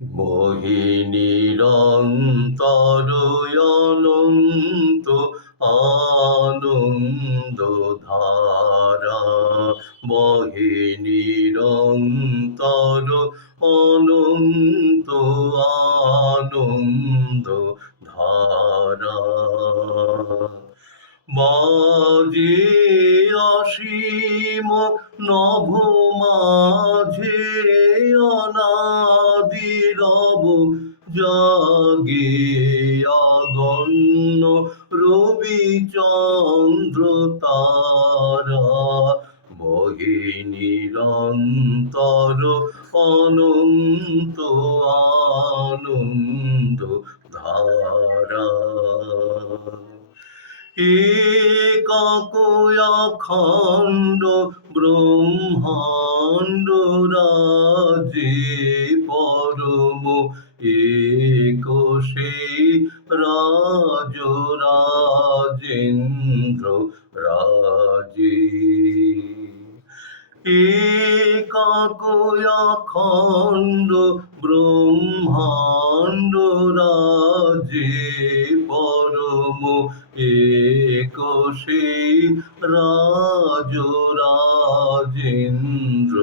মোহিনীরন্তর অনন্ত আনন্দ ধারা, মোহিনীরন্তর অনন্ত আনন্দ ধারা। মাঝে অসীম নভ, মাঝে অনাদি রব, জাগে অগণ্য রবি চন্দ্র তারা, মোহিনীরন্তর অনন্ত আনন্দ ধারা। একক অখণ্ড ব্রহ্মাণ্ড রাজে পরম, এক সেই রাজ রাজেন্দ্র রাজে। একক অখণ্ড ব্রহ্মাণ্ড রাজে পরম, এক সেই রাজ রাজেন্দ্র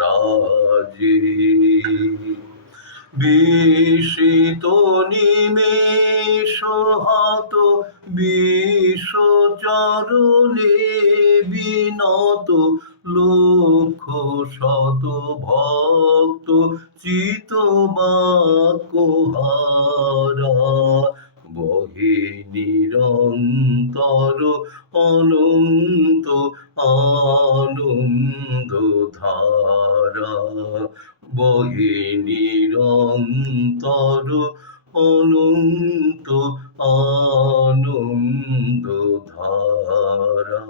রাজে। বিস্মিত নিমেষ হাত, বিশ্ব চরণে বিনত, লক্ষ শত ভক্ত চিত বাক্যহারা, মোহিনীরন্তর অনন্ত আনন্দ ধারা, মোহিনীরন্তর অনন্ত আনন্দ ধারা।